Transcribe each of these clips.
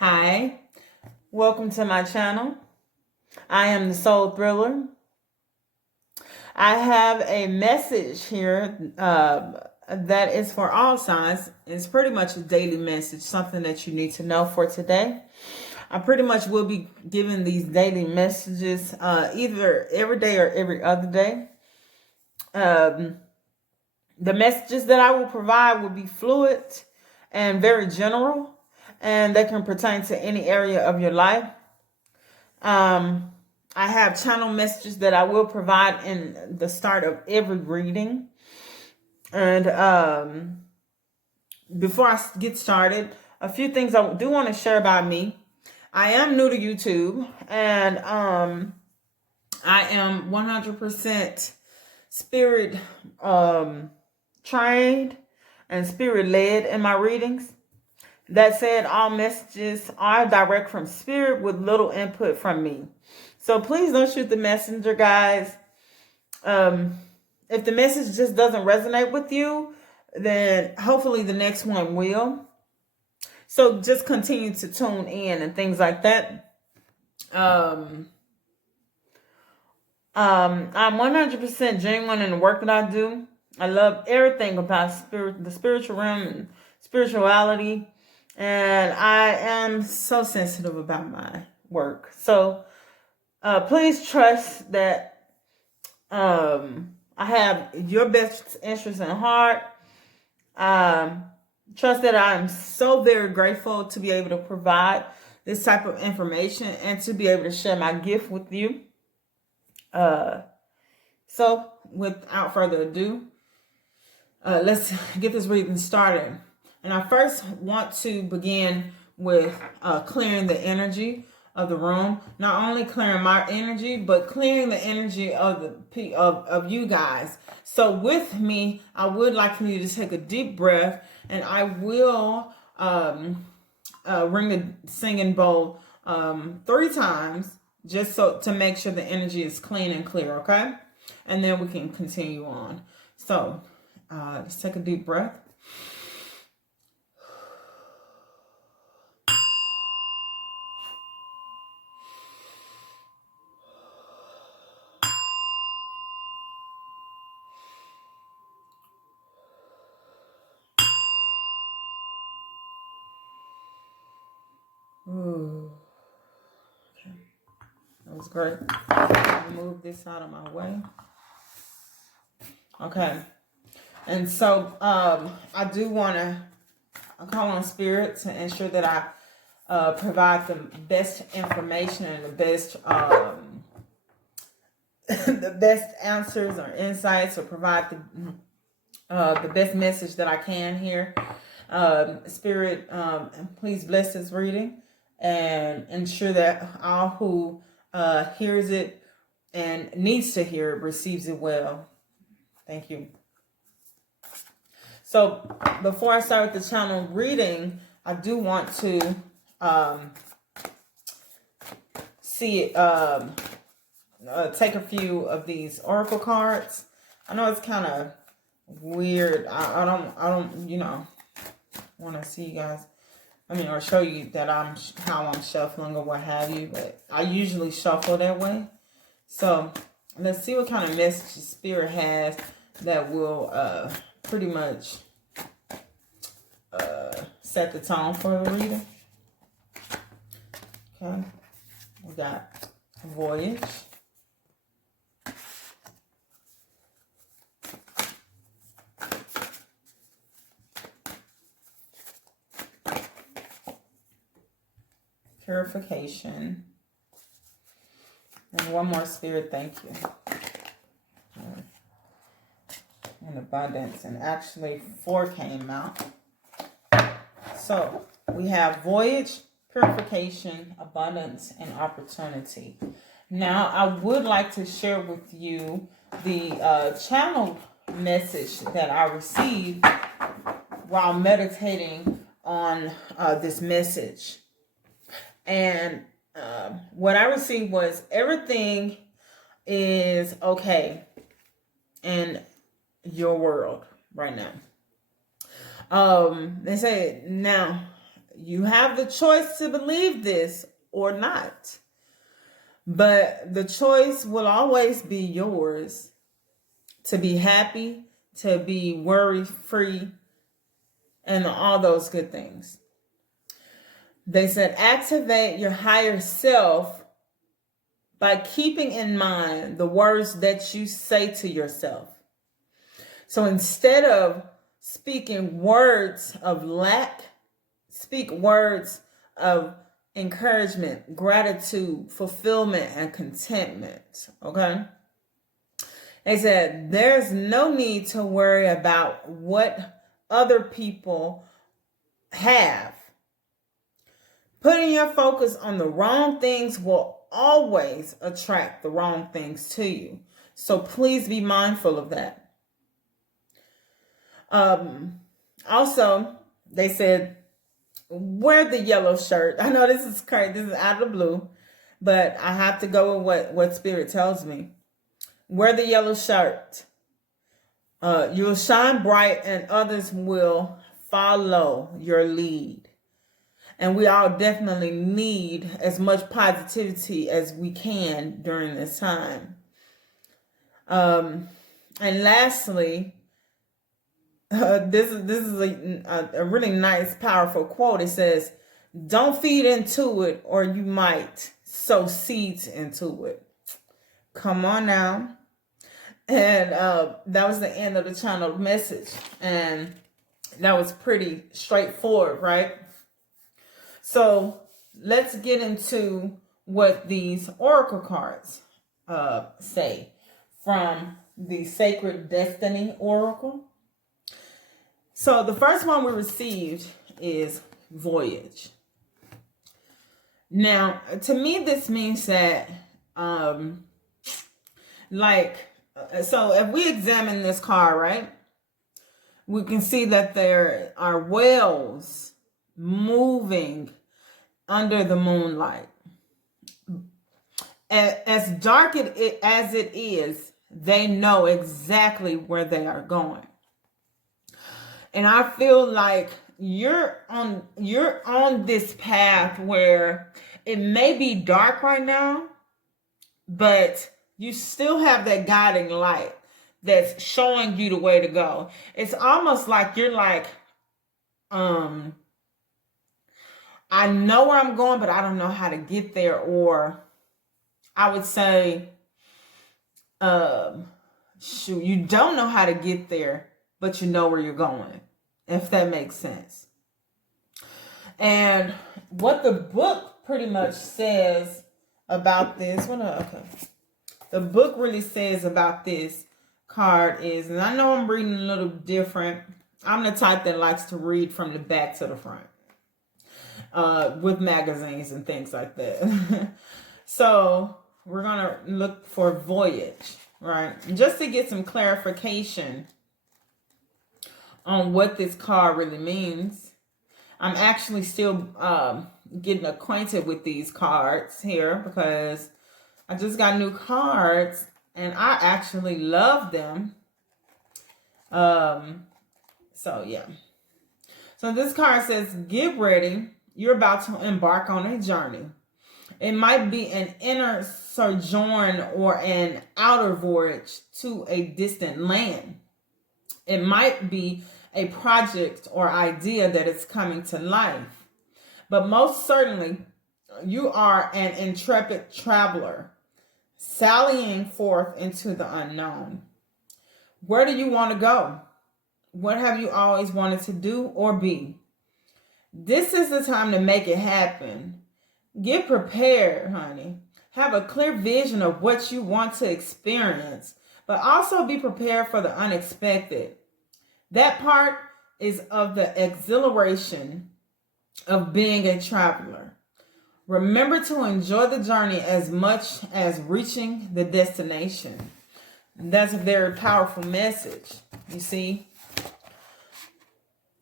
Hi, welcome to my channel. I am the Soul Thriller. I have a message here that is for all signs. It's pretty much a daily message, something that you need to know for today. I pretty much will be giving these daily messages either every day or every other day. The messages that I will provide will be fluid and very general, and they can pertain to any area of your life. I have channel messages that I will provide in the start of every reading. And before I get started, a few things I do want to share about me. I am new to YouTube, and I am 100% spirit trained and spirit led in my readings. That said, all messages are direct from spirit with little input from me. So please don't shoot the messenger, guys. If the message just doesn't resonate with you, then hopefully the next one will. So just continue to tune in and things like that. I'm 100% genuine in the work that I do. I love everything about the spiritual realm and spirituality. And I am so sensitive about my work. So please trust that I have your best interest in heart. Trust that I am so very grateful to be able to provide this type of information and to be able to share my gift with you. So without further ado, let's get this reading started. And I first want to begin with clearing the energy of the room. Not only clearing my energy, but clearing the energy of you guys. So with me, I would like for you to take a deep breath, and I will ring the singing bowl 3 times, just so to make sure the energy is clean and clear. Okay, and then we can continue on. So just take a deep breath. Ooh. Okay. That was great. Move this out of my way. Okay. And so I do want to call on spirit to ensure that I provide the best information and the best the best answers or insights, or provide the best message that I can here. Spirit, please bless this reading and ensure that all who hears it and needs to hear it receives it well. Thank you. So before I start with the channel reading, I do want to take a few of these oracle cards. I know it's kind of weird. I don't want to see you guys. Or show you that how I'm shuffling or what have you, but I usually shuffle that way. So let's see what kind of message spirit has that will pretty much set the tone for the reader. Okay, we got Voyage, Purification, and one more, Spirit, thank you. And Abundance, and actually 4 came out. So we have Voyage, Purification, Abundance, and Opportunity. Now I would like to share with you the channel message that I received while meditating on this message. And what I received was, everything is okay in your world right now. They say now you have the choice to believe this or not. But the choice will always be yours to be happy, to be worry-free, and all those good things. They said activate your higher self by keeping in mind the words that you say to yourself. So instead of speaking words of lack, speak words of encouragement, gratitude, fulfillment, and contentment. Okay? They said there's no need to worry about what other people have. Putting your focus on the wrong things will always attract the wrong things to you. So please be mindful of that. Also, they said, wear the yellow shirt. I know this is crazy. This is out of the blue, but I have to go with what Spirit tells me. Wear the yellow shirt. You'll shine bright and others will follow your lead. And we all definitely need as much positivity as we can during this time. And lastly, this is a really nice, powerful quote. It says, don't feed into it or you might sow seeds into it. Come on now. And that was the end of the channeled message. And that was pretty straightforward, right? So let's get into what these oracle cards say from the Sacred Destiny Oracle. So the first one we received is Voyage. Now, to me, this means that, so if we examine this card, right, we can see that there are whales moving under the moonlight. As dark as it is, they know exactly where they are going. And I feel like you're on this path where it may be dark right now, but you still have that guiding light that's showing you the way to go. It's almost like you're like, I know where I'm going, but I don't know how to get there. Or I would say, you don't know how to get there, but you know where you're going, if that makes sense. And what the book pretty much says about this, the book really says about this card is, and I know I'm reading a little different. I'm the type that likes to read from the back to the front, with magazines and things like that. So we're going to look for Voyage, right? Just to get some clarification on what this card really means. I'm actually still getting acquainted with these cards here because I just got new cards and I actually love them. So yeah. So this card says, get ready. You're about to embark on a journey. It might be an inner sojourn or an outer voyage to a distant land. It might be a project or idea that is coming to life. But most certainly, you are an intrepid traveler, sallying forth into the unknown. Where do you want to go? What have you always wanted to do or be? This is the time to make it happen. Get prepared, honey. Have a clear vision of what you want to experience, but also be prepared for the unexpected. That part is of the exhilaration of being a traveler. Remember to enjoy the journey as much as reaching the destination. That's a very powerful message, you see.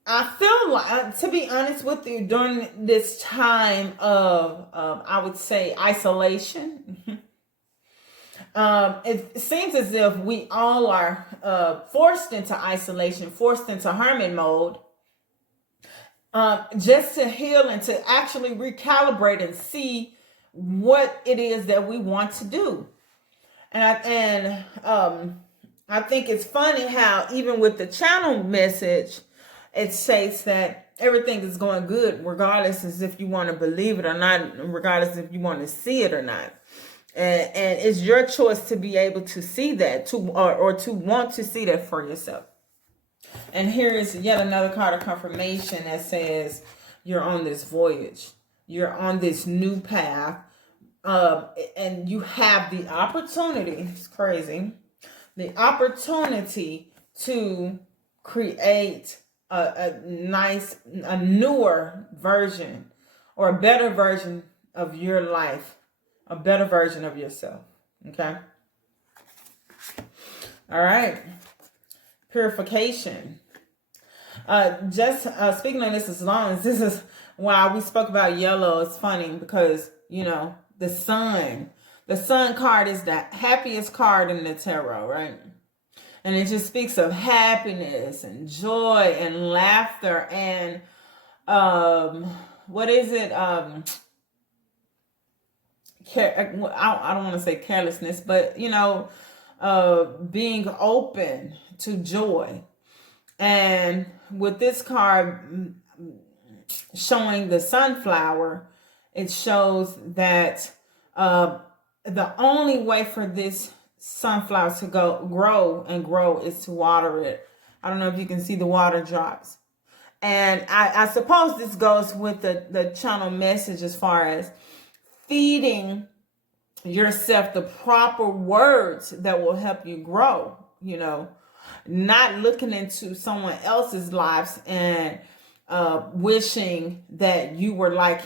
I feel like, to be honest with you, during this time of, I would say, isolation, it seems as if we all are forced into isolation, forced into hermit mode. just to heal and to actually recalibrate and see what it is that we want to do. And I think it's funny how even with the channel message, it states that everything is going good, regardless as if you want to believe it or not, regardless if you want to see it or not. And it's your choice to be able to see that, or to want to see that for yourself. And here is yet another card of confirmation that says you're on this voyage. You're on this new path. And you have the opportunity, it's crazy, the opportunity to create a newer version or a better version of your life, a better version of yourself. Okay. All right. Purification. Just speaking of this as long as this is why we spoke about yellow. It's funny because, you know, the sun card is the happiest card in the tarot, right? And it just speaks of happiness and joy and laughter and what is it? I don't want to say carelessness, but you know, being open to joy. And with this card showing the sunflower, it shows that the only way for this sunflower to grow is to water it. I don't know if you can see the water drops. And I suppose this goes with the channel message as far as feeding yourself the proper words that will help you grow, you know, not looking into someone else's lives and wishing that you were like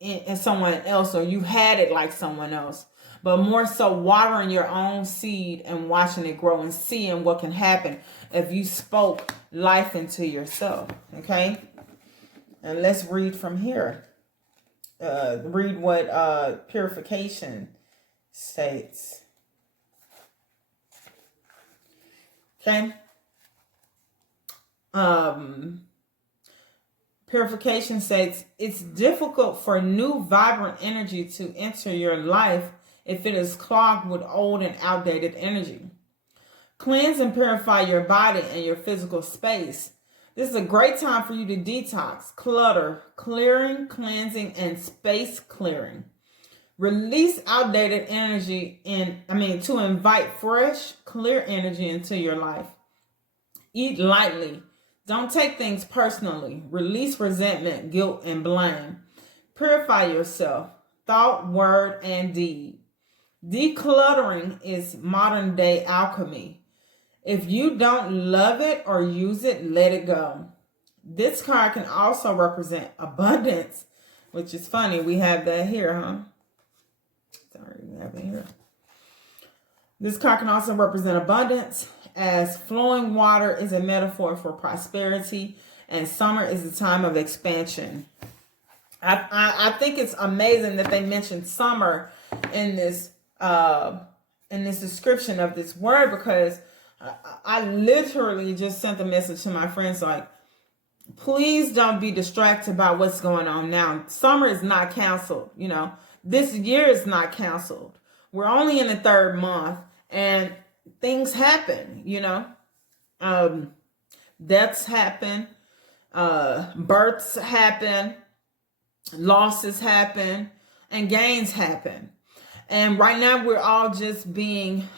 in someone else or you had it like someone else, but more so watering your own seed and watching it grow and seeing what can happen if you spoke life into yourself. Okay. And let's read from here. Read what purification states. Okay. Purification states, it's difficult for new vibrant energy to enter your life if it is clogged with old and outdated energy. Cleanse and purify your body and your physical space. This is a great time for you to detox, clutter, clearing, cleansing, and space clearing. Release outdated energy to invite fresh, clear energy into your life. Eat lightly. Don't take things personally. Release resentment, guilt, and blame. Purify yourself, thought, word, and deed. Decluttering is modern day alchemy. If you don't love it or use it, let it go. This card can also represent abundance, which is funny. We have that here, huh? Sorry, we have it here. This card can also represent abundance, as flowing water is a metaphor for prosperity and summer is a time of expansion. I think it's amazing that they mentioned summer in this description of this word, because I literally just sent a message to my friends like, please don't be distracted by what's going on now. Summer is not canceled. You know, this year is not canceled. We're only in the third month and things happen, you know, deaths happen, births happen, losses happen, and gains happen. And right now we're all just being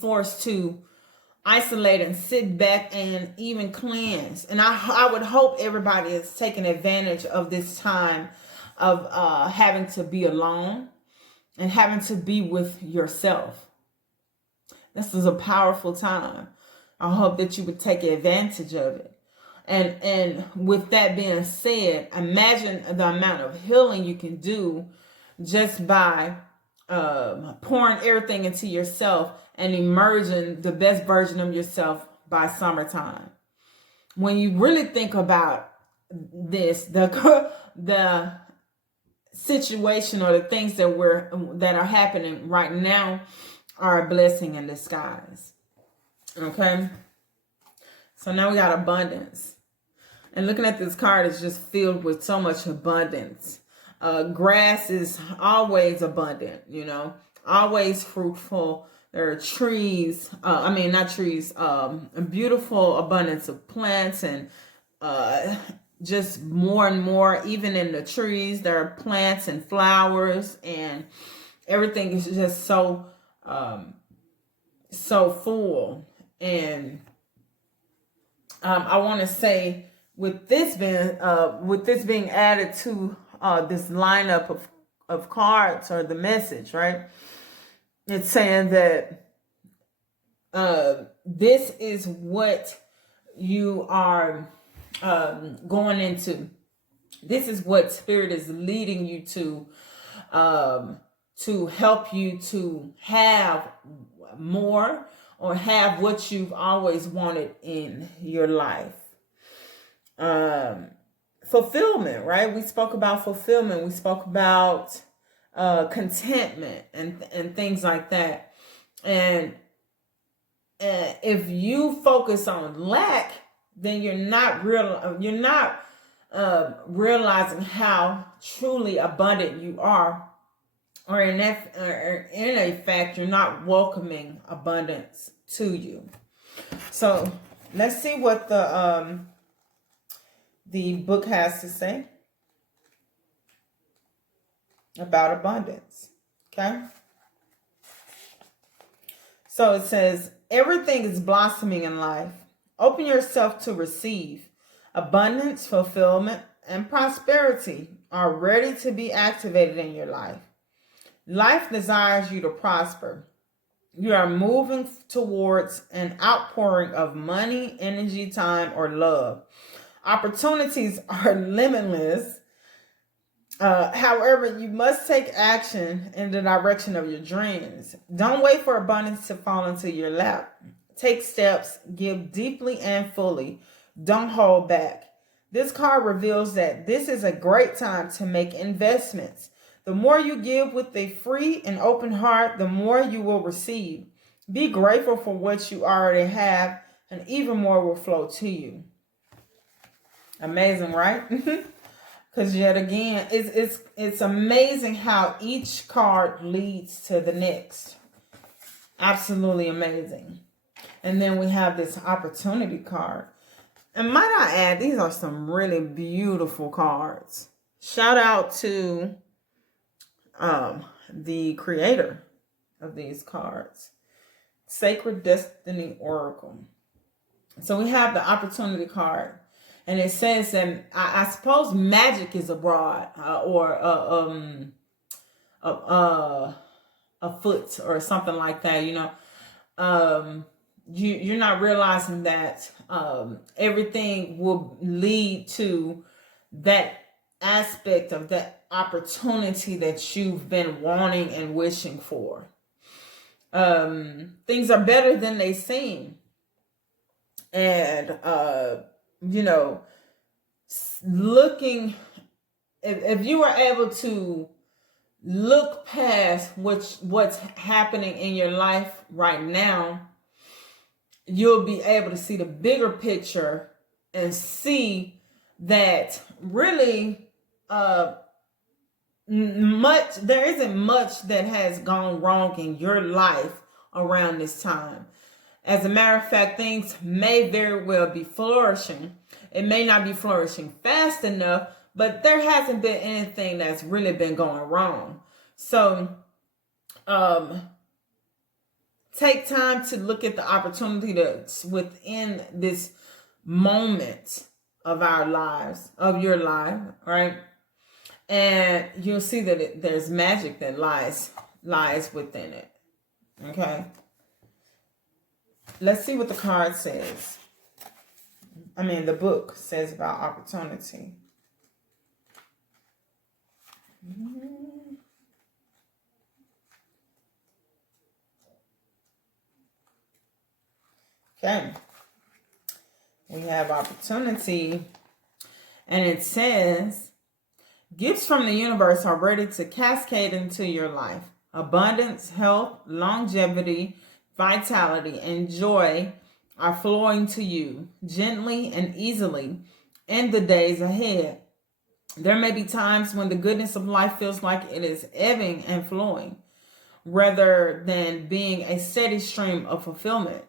forced to isolate and sit back and even cleanse. And I would hope everybody is taking advantage of this time of having to be alone and having to be with yourself. This is a powerful time. I hope that you would take advantage of it. And with that being said, imagine the amount of healing you can do just by pouring everything into yourself and emerging the best version of yourself by summertime. When you really think about this, the situation or the things that are happening right now are a blessing in disguise. Okay? So now we got abundance. And looking at this card is just filled with so much abundance. Grass is always abundant, you know, always fruitful. There are trees, not trees, a beautiful abundance of plants and just more and more. Even in the trees, there are plants and flowers, and everything is just so full. And I want to say, with this being added to this lineup of cards, or the message, right? It's saying that this is what you are going into. This is what Spirit is leading you to help you to have more, or have what you've always wanted in your life. Fulfillment, right? We spoke about fulfillment. We spoke about contentment and things like that. And if you focus on lack, then you're not realizing how truly abundant you are, or in a fact, you're not welcoming abundance to you. So let's see what the book has to say about abundance. Okay. So it says, everything is blossoming in life. Open yourself to receive. Abundance, fulfillment, and prosperity are ready to be activated in your life. Life desires you to prosper. You are moving towards an outpouring of money, energy, time, or love. Opportunities are limitless. However, you must take action in the direction of your dreams. Don't wait for abundance to fall into your lap. Take steps, give deeply and fully. Don't hold back. This card reveals that this is a great time to make investments. The more you give with a free and open heart, the more you will receive. Be grateful for what you already have, and even more will flow to you. Amazing, right? Because yet again, it's amazing how each card leads to the next. Absolutely amazing. And then we have this opportunity card. And might I add, these are some really beautiful cards. Shout out to the creator of these cards, Sacred Destiny Oracle. So we have the opportunity card, and it says that I suppose magic is abroad, or afoot, or something like that. You know, you're not realizing that everything will lead to that aspect of that opportunity that you've been wanting and wishing for. Things are better than they seem. And, you know, if you were able to look past what's happening in your life right now, you'll be able to see the bigger picture and see that really there isn't much that has gone wrong in your life around this time. As a matter of fact, things may very well be flourishing. It may not be flourishing fast enough, but there hasn't been anything that's really been going wrong. So take time to look at the opportunity that's within this moment of our lives, of your life, right? And you'll see that there's magic that lies within it. Okay. Let's see what the card says. The book says about opportunity. Okay. We have opportunity, and it says, gifts from the universe are ready to cascade into your life. Abundance, health, longevity, vitality, and joy are flowing to you gently and easily in the days ahead. There may be times when the goodness of life feels like it is ebbing and flowing, rather than being a steady stream of fulfillment.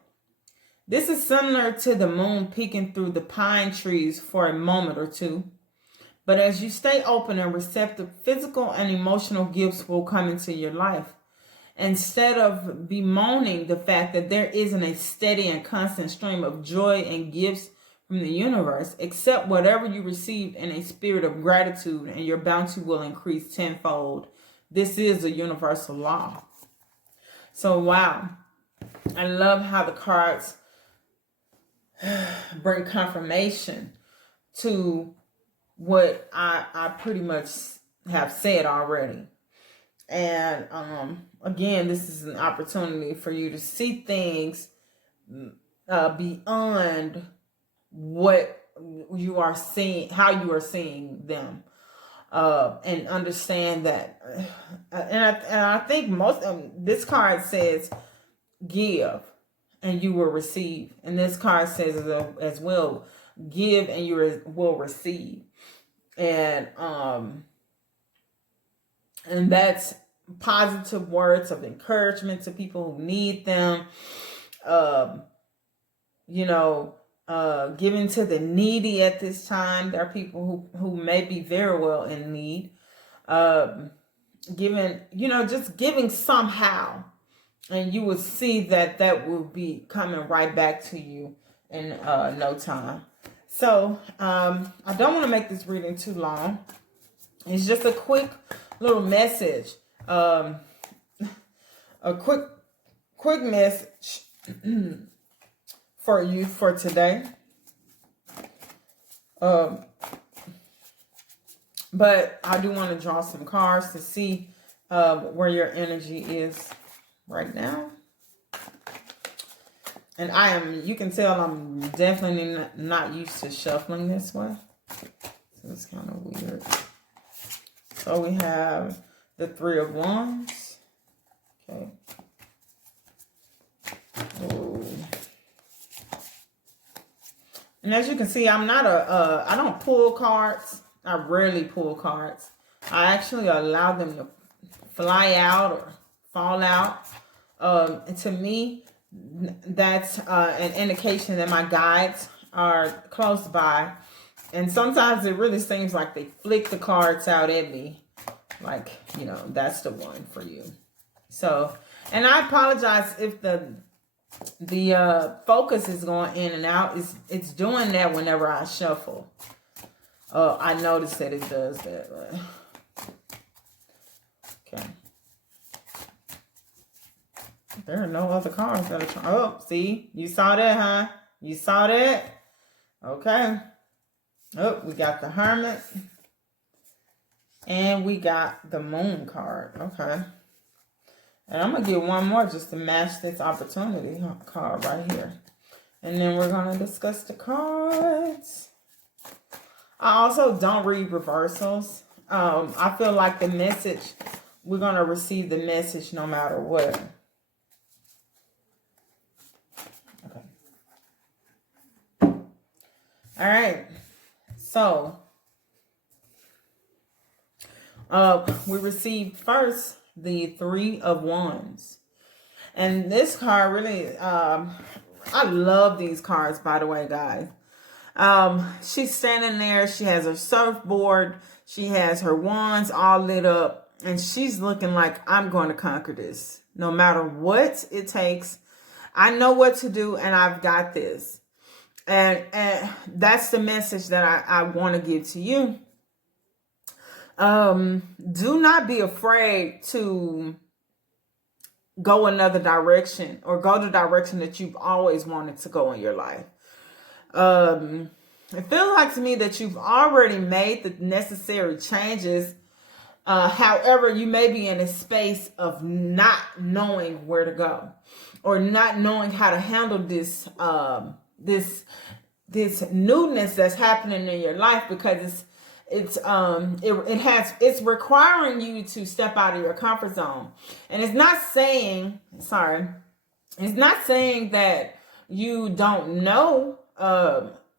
This is similar to the moon peeking through the pine trees for a moment or two. But as you stay open and receptive, physical and emotional gifts will come into your life. Instead of bemoaning the fact that there isn't a steady and constant stream of joy and gifts from the universe, accept whatever you received in a spirit of gratitude, and your bounty will increase tenfold. This is a universal law. So, wow. I love how the cards bring confirmation to what I pretty much have said already. And again, this is an opportunity for you to see things beyond what you are seeing, how you are seeing them, and understand that. And I think most this card says, "Give, and you will receive," and this card says as well, "Give, and you will receive," and that's positive words of encouragement to people who need them. Giving to the needy at this time. There are people who may be very well in need. Just giving somehow. And you will see that will be coming right back to you in no time. So, I don't want to make this reading too long. It's just a quick little message. A quick message for you for today. But I do want to draw some cards to see where your energy is right now. And you can tell I'm definitely not used to shuffling this way. So it's kind of weird. So we have the Three of Wands. Okay. Ooh. And as you can see, I'm not I don't pull cards. I rarely pull cards. I actually allow them to fly out or fall out. And to me, that's an indication that my guides are close by. And sometimes it really seems like they flick the cards out at me. Like, that's the one for you. So, and I apologize if the focus is going in and out. It's doing that whenever I shuffle. I noticed that it does that. Okay. There are no other cards that are trying. Oh, see? You saw that, huh? You saw that? Okay. Oh, we got the Hermit. And we got the Moon card. Okay. And I'm going to get one more just to match this opportunity card right here. And then we're going to discuss the cards. I also don't read reversals. I feel like the message, we're going to receive the message no matter what. Okay. All right. So, we received first the Three of Wands. And this card really, I love these cards, by the way, guys. She's standing there. She has her surfboard. She has her wands all lit up. And she's looking like, I'm going to conquer this. No matter what it takes. I know what to do, and I've got this. And that's the message that I want to give to you. Do not be afraid to go another direction or go the direction that you've always wanted to go in your life. It feels like to me that you've already made the necessary changes. However, you may be in a space of not knowing where to go or not knowing how to handle this newness that's happening in your life, because it's requiring you to step out of your comfort zone. And it's not saying that you don't know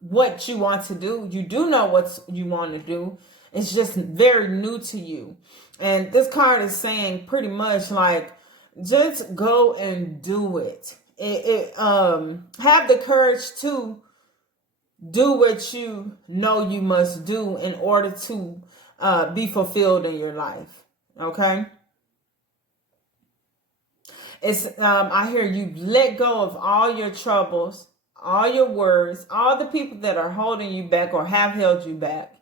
what you want to do. You do know what you want to do. It's just very new to you. And this card is saying pretty much like, just go and do it. Have the courage to do what you know you must do in order to be fulfilled in your life. Okay? I hear you let go of all your troubles, all your worries, all the people that are holding you back or have held you back.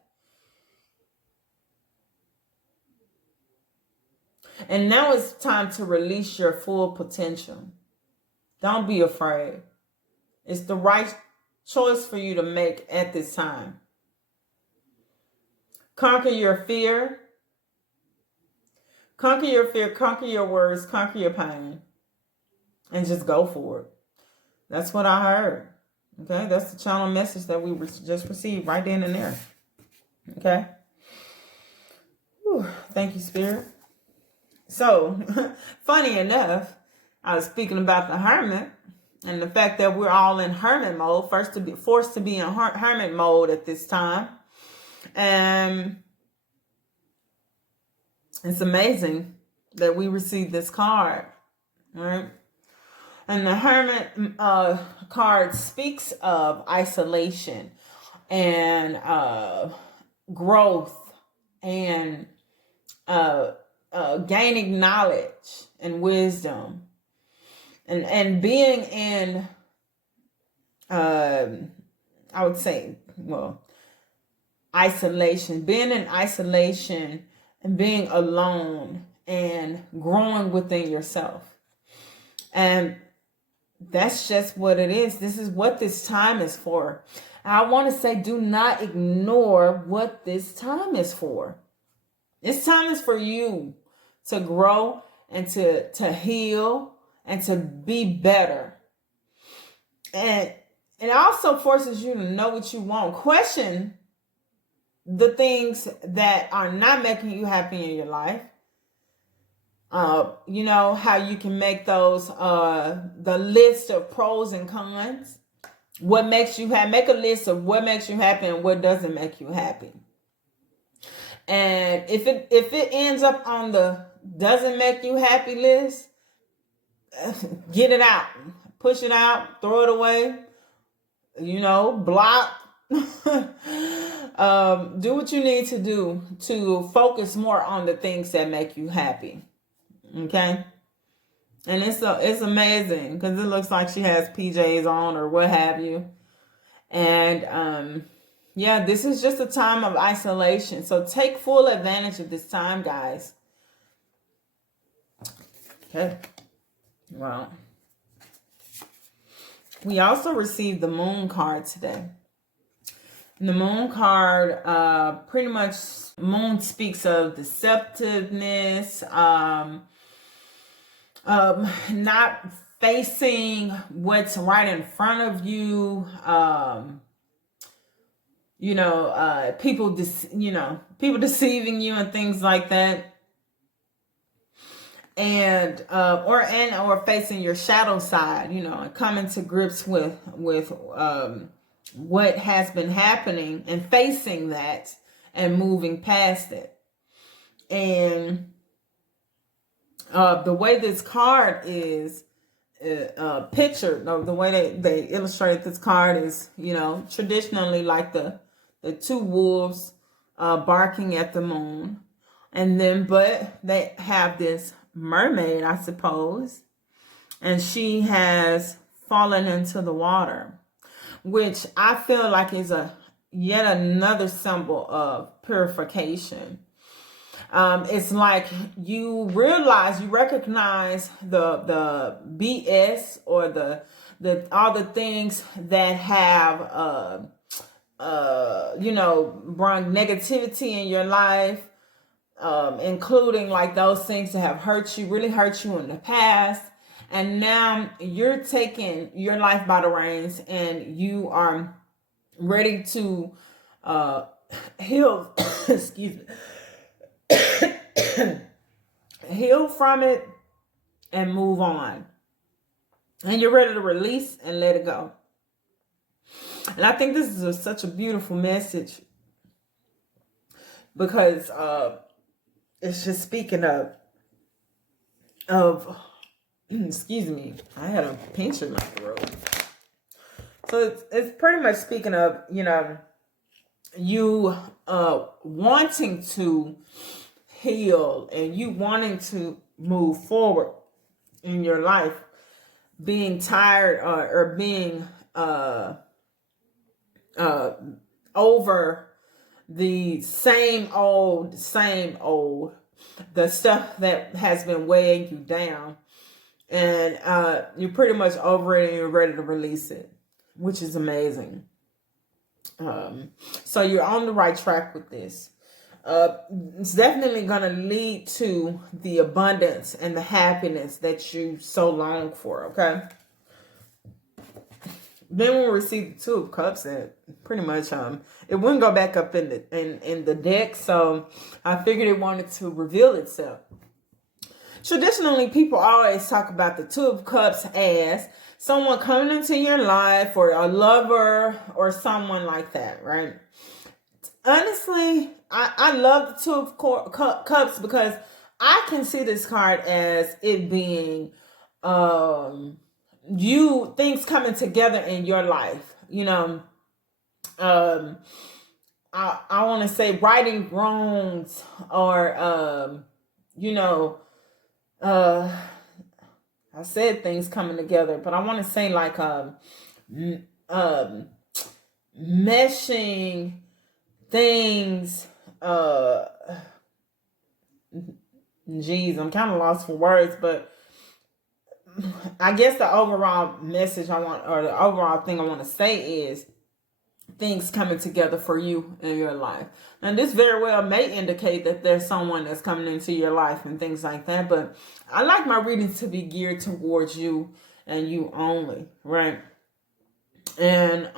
And now it's time to release your full potential. Don't be afraid. It's the right choice for you to make at this time. Conquer your fear. Conquer your fear, conquer your worries, conquer your pain. And just go for it. That's what I heard. Okay, that's the channel message that we just received right then and there. Okay. Whew. Thank you, Spirit. So, funny enough, I was speaking about the hermit and the fact that we're all in hermit mode, forced to be in hermit mode at this time. And it's amazing that we received this card, right? And the hermit card speaks of isolation and growth and gaining knowledge and wisdom and being in, I would say, well, isolation, being in isolation and being alone and growing within yourself. And that's just what it is. This is what this time is for. I want to say, do not ignore what this time is for. This time is for you to grow and to heal and to be better. And it also forces you to know what you want. Question the things that are not making you happy in your life. You know, how you can make those, the list of pros and cons. What makes you happy? Make a list of what makes you happy and what doesn't make you happy. And if it ends up on the doesn't make you happy list, get it out. Push it out. Throw it away. You know, block. Do what you need to do to focus more on the things that make you happy. Okay? And it's amazing because it looks like she has PJs on or what have you. And yeah, this is just a time of isolation. So take full advantage of this time, guys. Okay. Well, we also received the moon card today. And the moon card, pretty much, moon speaks of deceptiveness, not facing what's right in front of you, people deceiving you and things like that. And or facing your shadow side, and coming to grips with what has been happening and facing that and moving past it. And the way this card is pictured, the way they illustrate this card is, traditionally like the two wolves barking at the moon. And then, but they have this mermaid, I suppose, and she has fallen into the water, which I feel like is yet another symbol of purification. It's like you recognize the BS or the all the things that have brought negativity in your life. Including like those things that have really hurt you in the past. And now you're taking your life by the reins and you are ready to heal, excuse me, heal from it and move on. And you're ready to release and let it go. And I think this is such a beautiful message because it's just speaking of excuse me, I had a pinch in my throat. So it's pretty much speaking of, you know, you wanting to heal and you wanting to move forward in your life, being tired or being over the same old, the stuff that has been weighing you down, and you're pretty much over it and you're ready to release it, which is amazing. So you're on the right track with this. It's definitely going to lead to the abundance and the happiness that you so long for, okay? Then we'll receive the Two of Cups, and pretty much it wouldn't go back up in the deck, so I figured it wanted to reveal itself. Traditionally, people always talk about the Two of Cups as someone coming into your life or a lover or someone like that, right? Honestly, I love the Two of Cups because I can see this card as it being things coming together in your life. You know, I want to say righting wrongs or you know, I said things coming together, but I want to say like meshing things. Geez, I'm kind of lost for words, but I guess the overall message I want, or the overall thing I want to say is things coming together for you in your life. And this very well may indicate that there's someone that's coming into your life and things like that. But I like my readings to be geared towards you and you only, right? And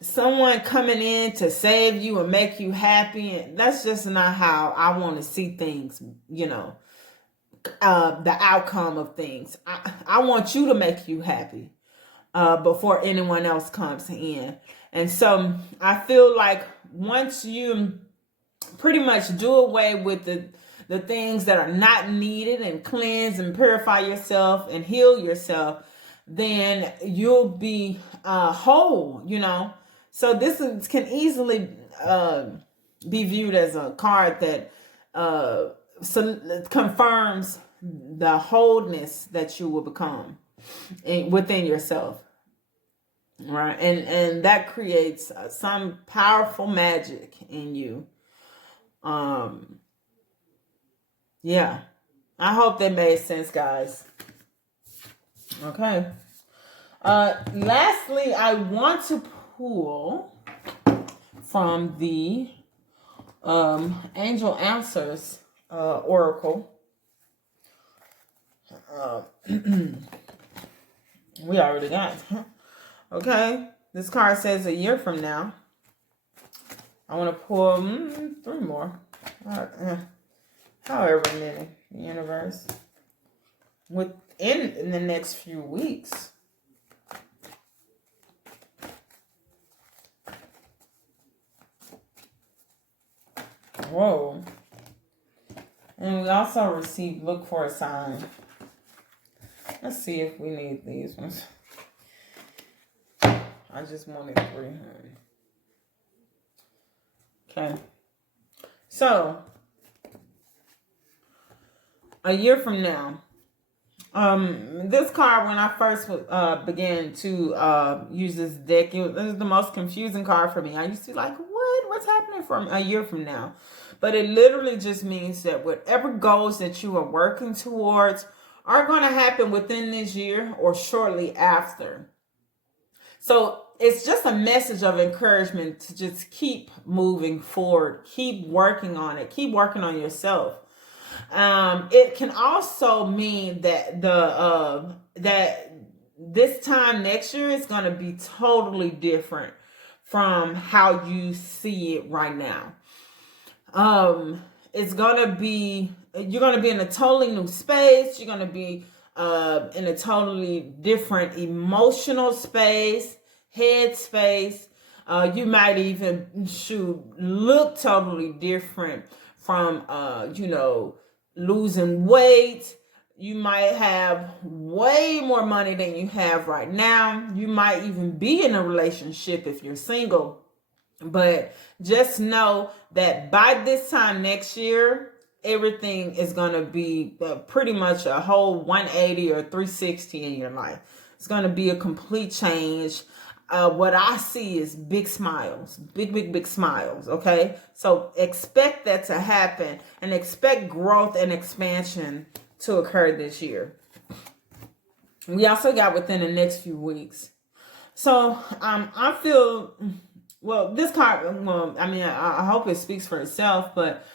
someone coming in to save you and make you happy, and that's just not how I want to see things, you know, the outcome of things. I want you to make you happy before anyone else comes in. And so I feel like once you pretty much do away with the things that are not needed and cleanse and purify yourself and heal yourself, then you'll be whole, you know. So this can easily be viewed as a card that confirms the wholeness that you will become within yourself. Right. And that creates some powerful magic in you. Yeah. I hope that made sense, guys. Okay. Lastly, I want to pull from the Angel Answers Oracle. We already got it. Okay, this card says a year from now. I want to pull 3 more. However many, the universe. In the next few weeks. Whoa. And we also received look for a sign. Let's see if we need these ones. I just wanted 300. Okay. So, a year from now, this card, when I first began to use this deck, it was the most confusing card for me. I used to be like, what's happening from a year from now? But it literally just means that whatever goals that you are working towards are going to happen within this year or shortly after. So it's just a message of encouragement to just keep moving forward, keep working on it, keep working on yourself. It can also mean that that this time next year is going to be totally different from how you see it right now. It's going to be, you're going to be in a totally new space. You're going to be in a totally different emotional space, headspace. You might even look totally different from, losing weight. You might have way more money than you have right now. You might even be in a relationship if you're single. But just know that by this time next year, everything is going to be pretty much a whole 180 or 360 in your life. It's going to be a complete change. What I see is big smiles, big smiles. Okay. So expect that to happen and expect growth and expansion to occur this year. We also got within the next few weeks. So, I feel, well, this card, well, I mean, I hope it speaks for itself, but,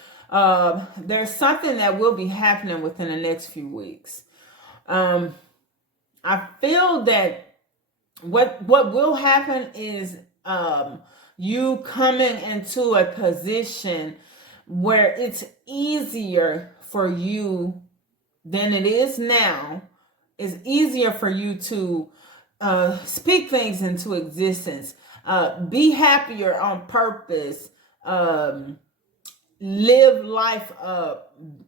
there's something that will be happening within the next few weeks. I feel that what will happen is you coming into a position where it's easier for you than it is now. It's easier for you to speak things into existence, be happier on purpose, live life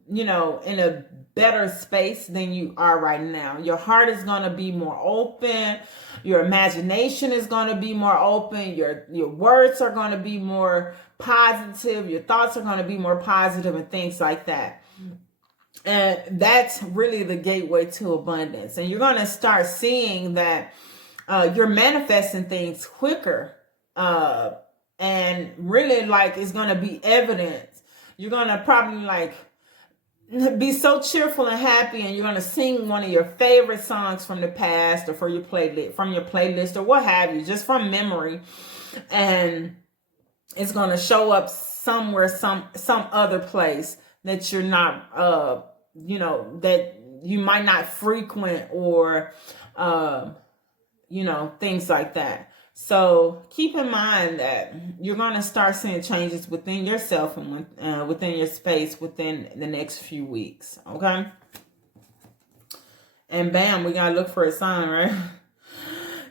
in a better space than you are right now. Your heart is going to be more open. Your imagination is going to be more open. Your words are going to be more positive. Your thoughts are going to be more positive and things like that. And that's really the gateway to abundance. And you're going to start seeing that you're manifesting things quicker. And really, like, it's going to be evident. You're going to probably, like, be so cheerful and happy, and you're going to sing one of your favorite songs from the past or from your playlist or what have you, just from memory. And it's going to show up somewhere, some other place that you're not, that you might not frequent or, things like that. So keep in mind that you're going to start seeing changes within yourself and within your space within the next few weeks. Okay. And bam, we got to look for a sign, right?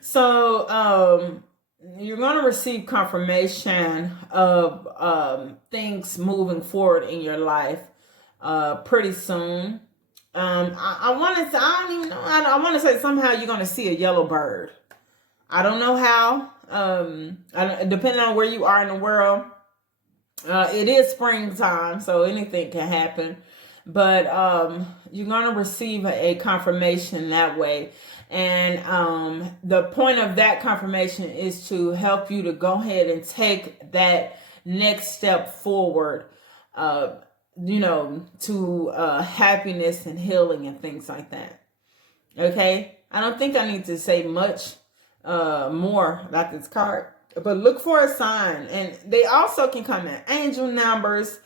So, you're going to receive confirmation of things moving forward in your life pretty soon. I want to say somehow you're going to see a yellow bird. I don't know how. Depending on where you are in the world, it is springtime, so anything can happen. But you're going to receive a confirmation that way. And the point of that confirmation is to help you to go ahead and take that next step forward, to happiness and healing and things like that. Okay? I don't think I need to say much more about this card, but look for a sign. And they also can come in angel numbers,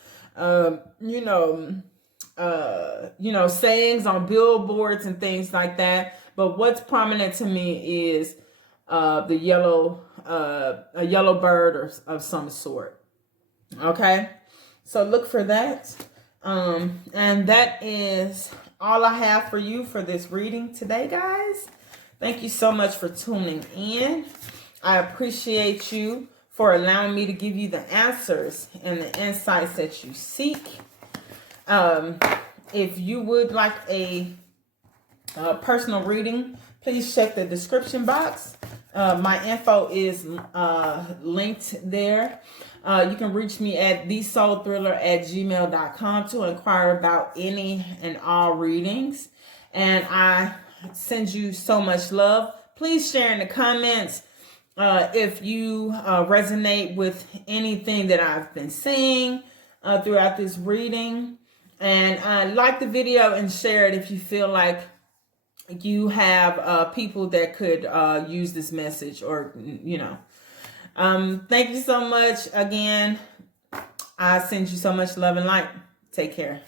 sayings on billboards and things like that. But what's prominent to me is a yellow bird of some sort. Okay, so look for that. And that is all I have for you for this reading today, guys. Thank you so much for tuning in. I appreciate you for allowing me to give you the answers and the insights that you seek. If you would like a personal reading, please check the description box. My info is linked there. You can reach me at thesoulthriller@gmail.com to inquire about any and all readings. And I send you so much love. Please share in the comments if you resonate with anything that I've been saying throughout this reading. And like the video and share it if you feel like you have people that could use this message, or thank you so much again. I send you so much love and light. Take care.